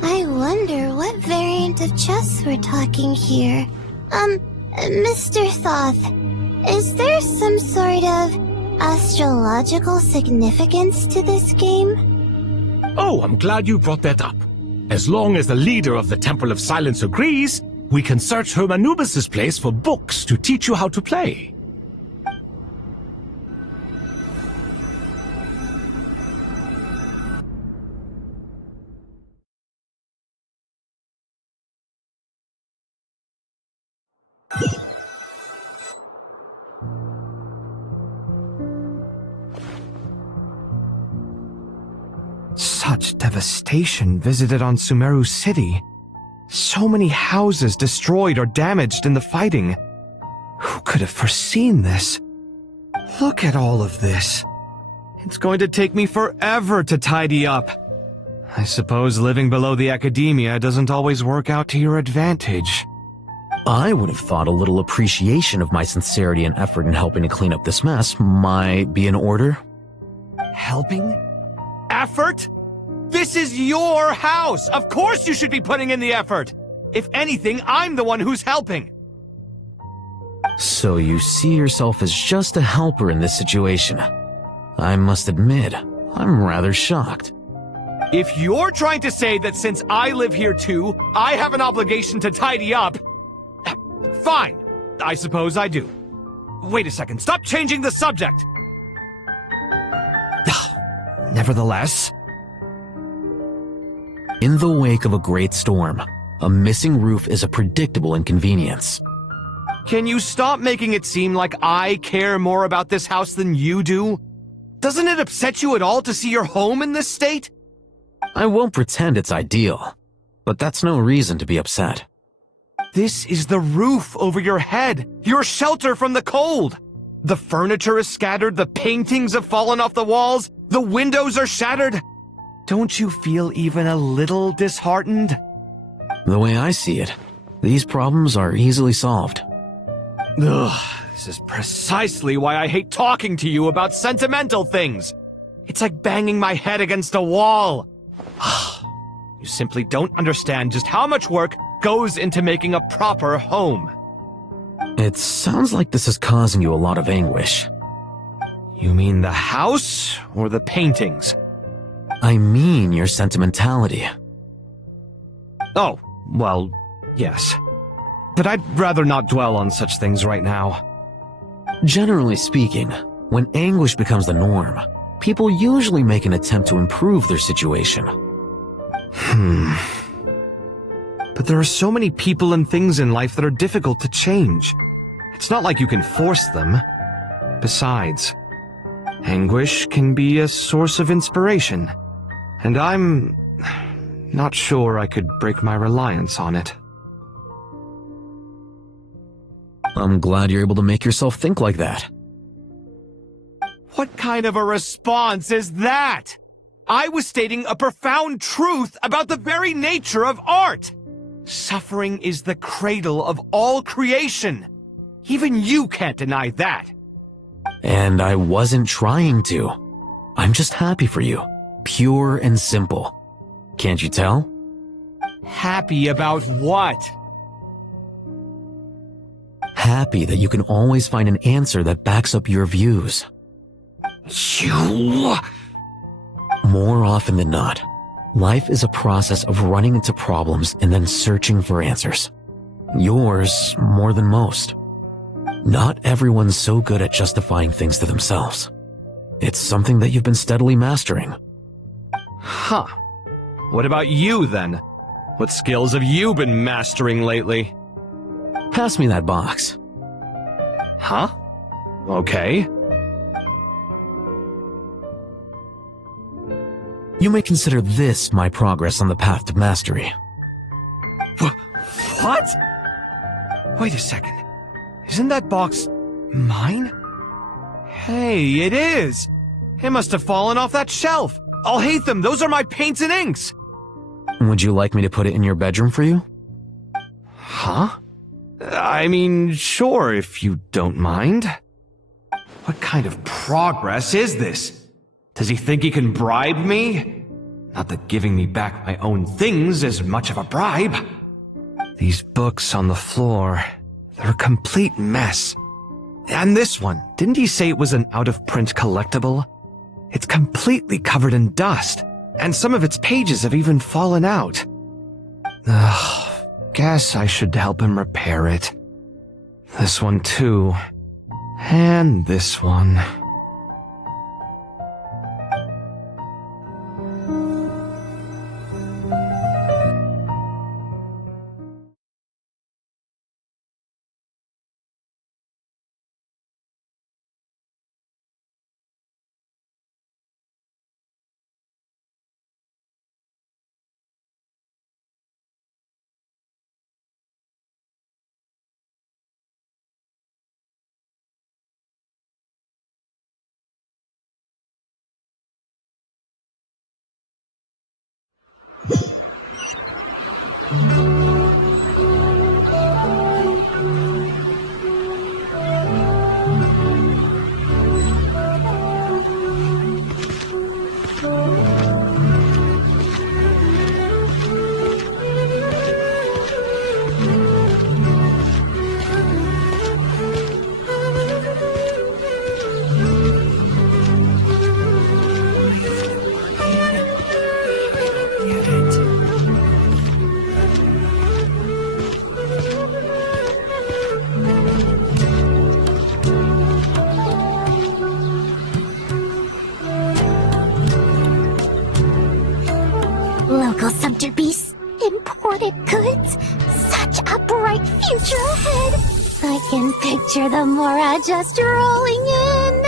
I wonder what variant of chess we're talking here. Mr. Thoth, is there some sort of astrological significance to this game? Oh, I'm glad you brought that up. As long as the leader of the Temple of Silence agrees, we can search Hermanubis' place for books to teach you how to play. Such devastation visited on Sumeru City. So many houses destroyed or damaged in the fighting. Who could have foreseen this? Look at all of this. It's going to take me forever to tidy up. I suppose living below the academia doesn't always work out to your advantage. I would have thought a little appreciation of my sincerity and effort in helping to clean up this mess might be in order. Helping? Effort? This is your house! Of course you should be putting in the effort! If anything, I'm the one who's helping! So you see yourself as just a helper in this situation. I must admit, I'm rather shocked. If you're trying to say that since I live here too, I have an obligation to tidy up, fine, I suppose I do. Wait a second, stop changing the subject! Nevertheless... In the wake of a great storm, a missing roof is a predictable inconvenience. Can you stop making it seem like I care more about this house than you do? Doesn't it upset you at all to see your home in this state? I won't pretend it's ideal, but that's no reason to be upset. This is the roof over your head, your shelter from the cold. The furniture is scattered, the paintings have fallen off the walls, the windows are shattered. Don't you feel even a little disheartened? The way I see it, these problems are easily solved. Ugh, this is precisely why I hate talking to you about sentimental things. It's like banging my head against a wall. You simply don't understand just how much work goes into making a proper home. It sounds like this is causing you a lot of anguish. You mean the house or the paintings? I mean your sentimentality. Oh, well, yes. But I'd rather not dwell on such things right now. Generally speaking, when anguish becomes the norm, people usually make an attempt to improve their situation. But there are so many people and things in life that are difficult to change. It's not like you can force them. Besides, anguish can be a source of inspiration, and I'm not sure I could break my reliance on it. I'm glad you're able to make yourself think like that. What kind of a response is that? I was stating a profound truth about the very nature of art. Suffering is the cradle of all creation. Even you can't deny that. And I wasn't trying to. I'm just happy for you. Pure and simple. Can't you tell? Happy about what? Happy that you can always find an answer that backs up your views. You... More often than not, life is a process of running into problems and then searching for answers. Yours more than most. Not everyone's so good at justifying things to themselves. It's something that you've been steadily mastering. Huh. What about you, then? What skills have you been mastering lately? Pass me that box. Huh? Okay. You may consider this my progress on the path to mastery. What? Wait a second. Isn't that box mine? Hey, it is! It must have fallen off that shelf! I'll hate them! Those are my paints and inks! Would you like me to put it in your bedroom for you? Huh? I mean, sure, if you don't mind. What kind of progress is this? Does he think he can bribe me? Not that giving me back my own things is much of a bribe. These books on the floor, they're a complete mess. And this one, didn't he say it was an out-of-print collectible? It's completely covered in dust, and some of its pages have even fallen out. Ugh, guess I should help him repair it. This one too. And this one. Local subject beasts, imported goods, such a bright future ahead. I can picture the Mora just rolling in.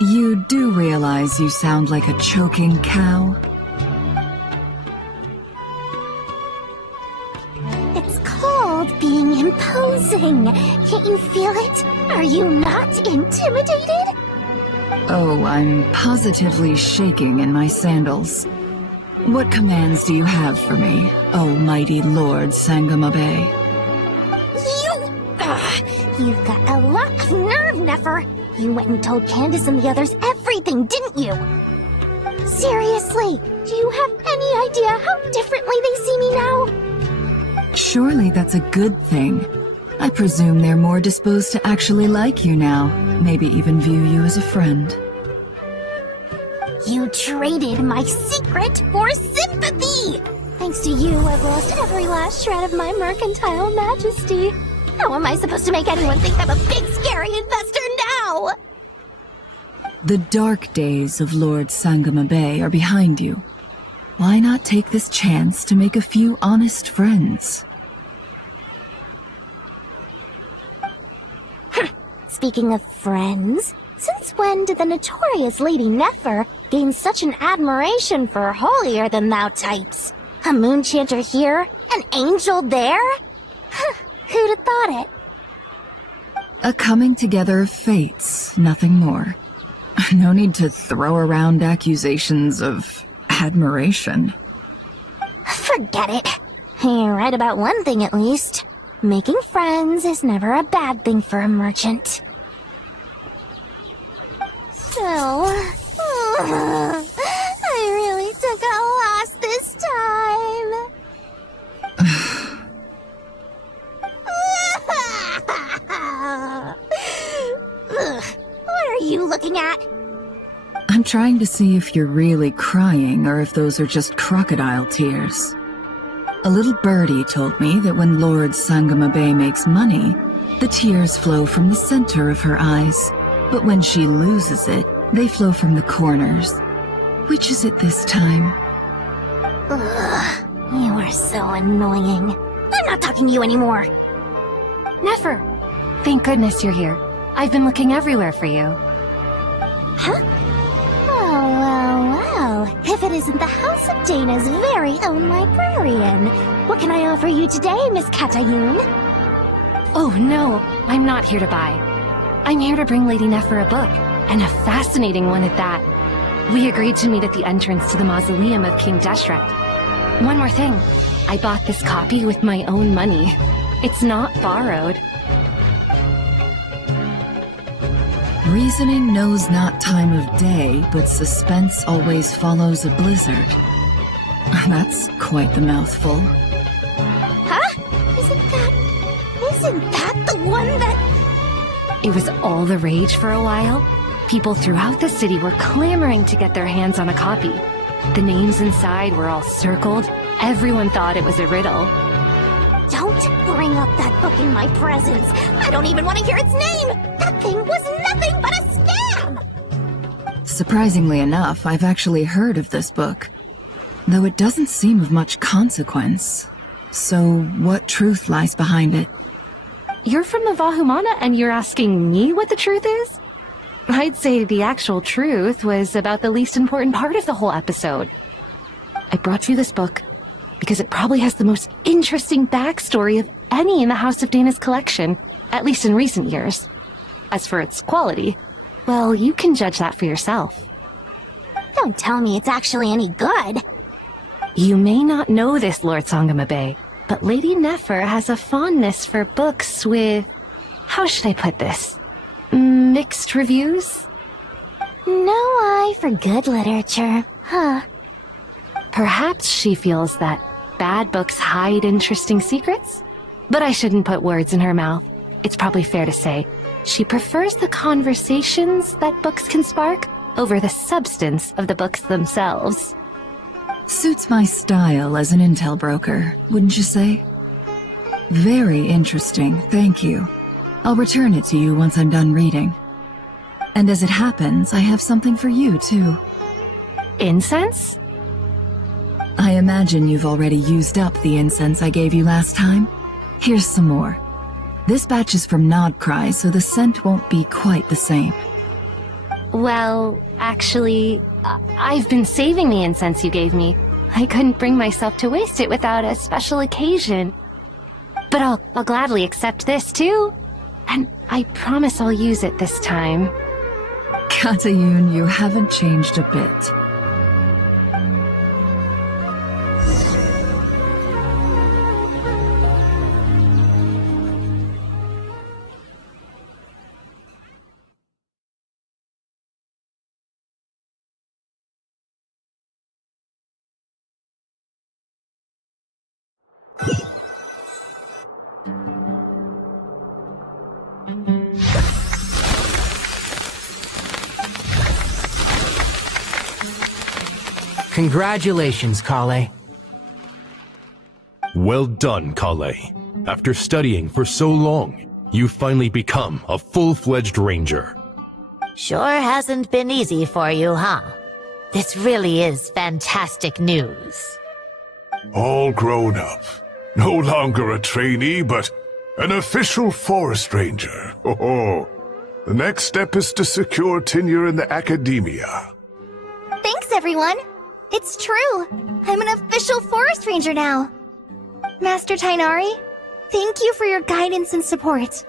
You do realize you sound like a choking cow? It's called being imposing. Can't you feel it? Are you not intimidated? Oh, I'm positively shaking in my sandals. What commands do you have for me, oh mighty Lord Sangama Bay? You've got a lot of nerve, Nefer. You went and told Candace and the others everything, didn't you? Seriously, do you have any idea how differently they see me now? Surely that's a good thing. I presume they're more disposed to actually like you now, maybe even view you as a friend. You traded my secret for sympathy! Thanks to you, I've lost every last shred of my mercantile majesty. How am I supposed to make anyone think I'm a big, scary investor now? The dark days of Lord Sangama Bay are behind you. Why not take this chance to make a few honest friends? Speaking of friends, since when did the notorious Lady Nefer gain such an admiration for holier-than-thou types? A moon chanter here? An angel there? Who'd have thought it? A coming together of fates, nothing more. No need to throw around accusations of admiration. Forget it. You're right about one thing at least. Making friends is never a bad thing for a merchant. So, I really took a loss this time. What are you looking at? I'm trying to see if you're really crying or if those are just crocodile tears. A little birdie told me that when Lord Sangama Bay makes money, the tears flow from the center of her eyes. But when she loses it, they flow from the corners. Which is it this time? Ugh, you are so annoying. I'm not talking to you anymore. Nefer! Thank goodness you're here. I've been looking everywhere for you. Huh? Oh, well. If it isn't the House of Dana's very own librarian. What can I offer you today, Miss Katayun? Oh, no. I'm not here to buy. I'm here to bring Lady Nefer a book, and a fascinating one at that. We agreed to meet at the entrance to the mausoleum of King Deshret. One more thing. I bought this copy with my own money. It's not borrowed. Reasoning knows not time of day, but suspense always follows a blizzard. That's quite the mouthful. Huh? Isn't that the one that... It was all the rage for a while. People throughout the city were clamoring to get their hands on a copy. The names inside were all circled. Everyone thought it was a riddle. Don't bring up that book in my presence. I don't even want to hear its name. That thing was nothing but a scam. Surprisingly enough, I've actually heard of this book, though it doesn't seem of much consequence. So, what truth lies behind it? You're from the Vahumana and you're asking me what the truth is? I'd say the actual truth was about the least important part of the whole episode. I brought you this book because it probably has the most interesting backstory of any in the House of Dana's collection, at least in recent years. As for its quality, well, you can judge that for yourself. Don't tell me it's actually any good. You may not know this, Lord Sangama Bay, but Lady Nefer has a fondness for books with... how should I put this? Mixed reviews? No eye for good literature, huh? Perhaps she feels that bad books hide interesting secrets? But I shouldn't put words in her mouth. It's probably fair to say she prefers the conversations that books can spark over the substance of the books themselves. Suits my style as an intel broker, wouldn't you say? Very interesting, thank you. I'll return it to you once I'm done reading. And as it happens, I have something for you, too. Incense? I imagine you've already used up the incense I gave you last time. Here's some more. This batch is from Nodcry, so the scent won't be quite the same. Well, actually, I've been saving the incense you gave me. I couldn't bring myself to waste it without a special occasion. But I'll gladly accept this, too. And I promise I'll use it this time. Katayun, you haven't changed a bit. Congratulations, Kale. Well done, Kale. After studying for so long, you've finally become a full-fledged ranger. Sure hasn't been easy for you, huh? This really is fantastic news. All grown up. No longer a trainee, but an official forest ranger. Oh, the next step is to secure tenure in the academia. Thanks, everyone. It's true. I'm an official forest ranger now. Master Tainari, thank you for your guidance and support.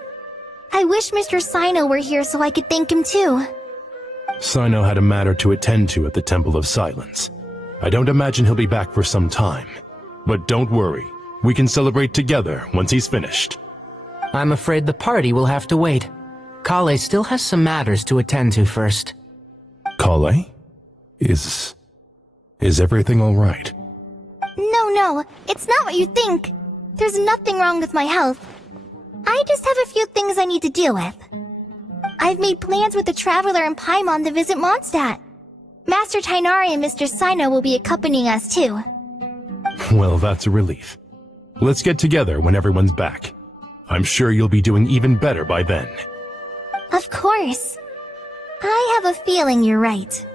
I wish Mr. Sino were here so I could thank him too. Sino had a matter to attend to at the Temple of Silence. I don't imagine he'll be back for some time. But don't worry, we can celebrate together once he's finished. I'm afraid the party will have to wait. Kale still has some matters to attend to first. Kale? Is everything all right? No, it's not what you think. There's nothing wrong with my health. I just have a few things I need to deal with. I've made plans with the Traveler and Paimon to visit Mondstadt. Master Tainari and Mr. Sino will be accompanying us too. Well, that's a relief. Let's get together when everyone's back. I'm sure you'll be doing even better by then. Of course. I have a feeling you're right.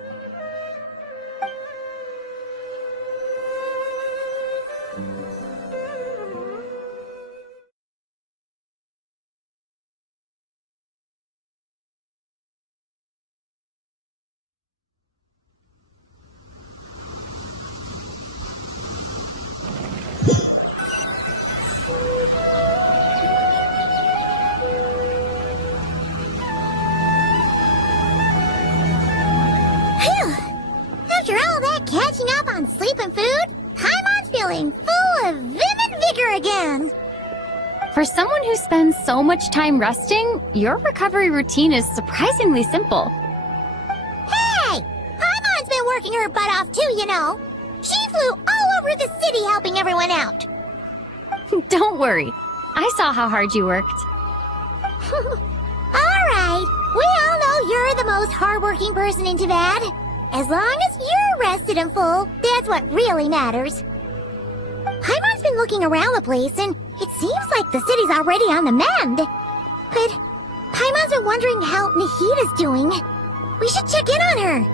After all that catching up on sleep and food, Paimon's feeling full of vim and vigor again. For someone who spends so much time resting, your recovery routine is surprisingly simple. Hey! Paimon's been working her butt off too, you know. She flew all over the city helping everyone out. Don't worry. I saw how hard you worked. Alright, we all know you're the most hardworking person in Tibet. As long as you're rested and full, that's what really matters. Paimon's been looking around the place, and it seems like the city's already on the mend. But Paimon's been wondering how Nahita's doing. We should check in on her.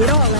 It all